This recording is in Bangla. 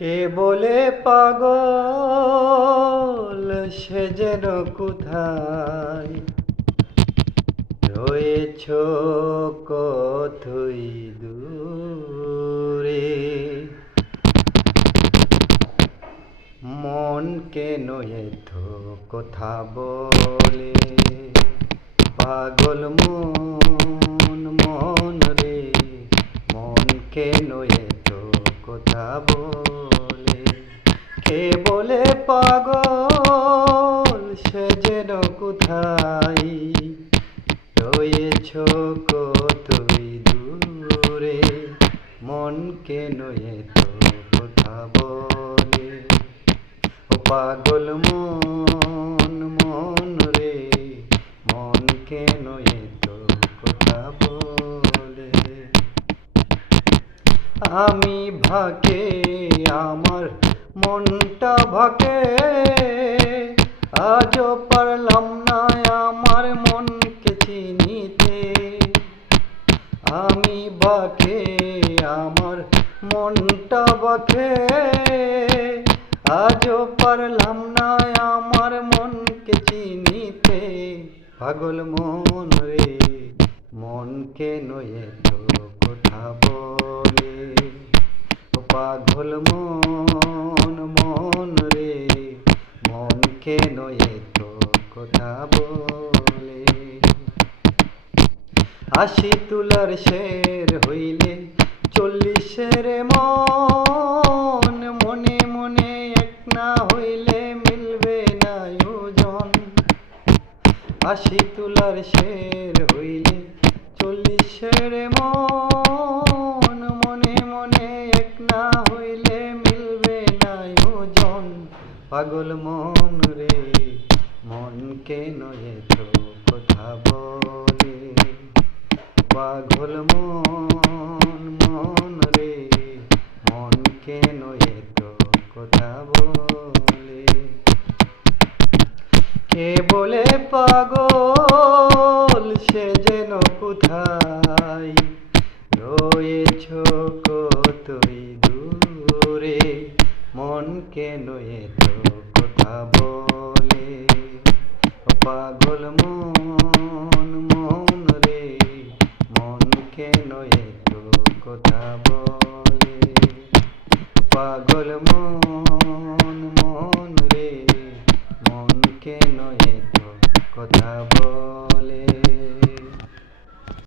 কে বলে পাগল সে যেন কোথায় রয়েছ কতই দূরে। মন কেন এত কথা বলে পাগল মন মন রে, মন কেন এত কথা বলে। কে বলে পাগল সে যেন কোথায় রয়েছ কতই দূরে। মন কেন এত কথা বলে ও পাগল মন মন রে, মন কেন এত কথা বলে। আমি ভাকে আমার মনটা ভাকে, আজও পারলাম না আমার মনকে চিনিতে। আমি বাকে আমার মনটা বাকে, আজও পারলাম না আমার মনকে চিনিতে। পাগল মন রে, মন কেন এত কথা বলে ও পাগল মন মন রে, মন কেন এত কথা বলে। আশি তুলার শের হইলে 40 মন, মনে মনে এক না হইলে মিলবে না ওজন। আশি তুলার শের হইলে 40 মন, মনে মনে এক না হইলে মিলবে না ওজন। পাগল মন রে, মন কেন এত কথা বলে পাগল মন মন রে, মন কেন এত কথা বলে। কে বলে পাগল সে যেন কোথায় রয়েছ কতই দূরে। মন কেন এত কথা বলে ও পাগল মন মন রে, মন কেন এত কথা বলে। পাগল মন মন রে, মন কেন এত কথা বলে।